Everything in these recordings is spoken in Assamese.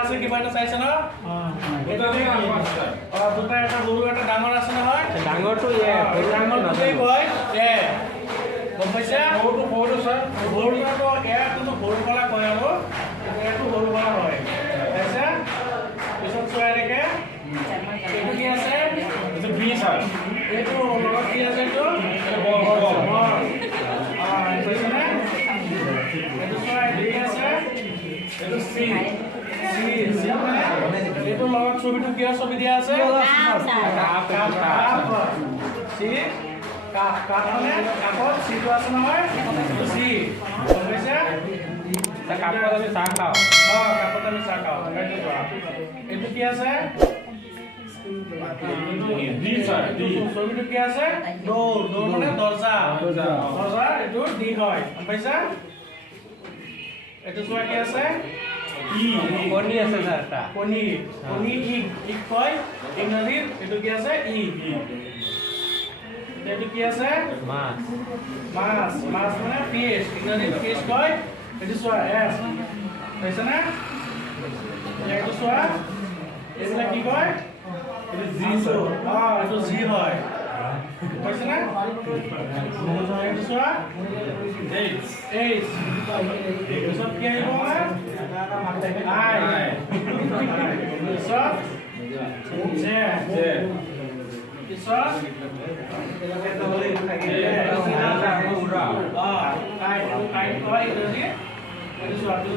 আছে কিবা এটা চাইছে ন এটা দুটা এটা সৰু এটা ডাঙৰ আছে নহয় ডাঙৰটো ডাঙৰটোই কয় এ গম পাইছা সৰু স্যাৰ সৰুটো এটো সৰু কলা কয় আৰু এটো সৰু কলা হয় পাইছা পিছত চোৱা এনেকে এইটো কি আছে এইটো বি স্যাৰ এইটো লগত কি আছে এইটো বল পাইছা না এইটো চোৱা কি আছে এইটো সি এইটো লগত ছবিটো কি ছবি দিয়া আছে কাপ মানে কাপত সিটো আছে নহয় সি বুজিছা কাপত আমি চাহ খাওঁ কাপত আমি চাহ খাওঁ এইটো কি আছে ডি স্যার ডি ছবিটো কি আছে ডোৰ মানে দৰজা এইটো ডি হয় গম পাইছা এইটো চোৱা কি আছে কণী আছে স্যাৰ এটা কণী ই কয় ইংৰাজীত এইটো কি আছে ই এইটো কি আছে মাছ মানে ফিশ ইংৰাজীত ফিশ কয় এইটো চোৱা এছ পাইছা না এইটো চোৱা এইবিলাক কি কয় এইটো জি এইটো জি হয় পাইছা না এইটো চোৱা এইচ পিছত কি আহিব আই পিছত জে পিছত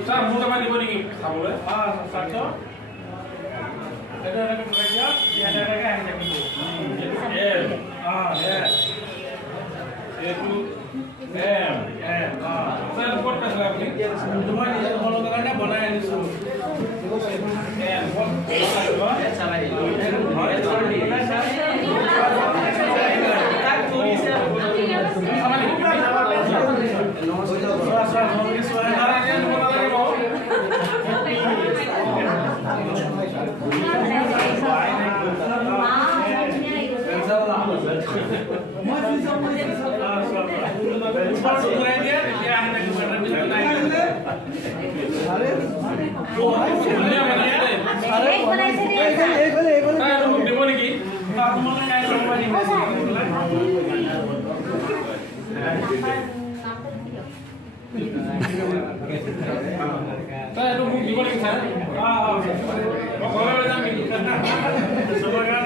স্যার মুটা মারি দিব নেকি খাবলে এল এটু এম স্যার রিপোর্ট করলে আপনি তোমার নিজের ভালো কারণে বনাই আনিছো এম চালাই Saya itu mau gimana sih, Sar? Kalau ada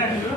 yang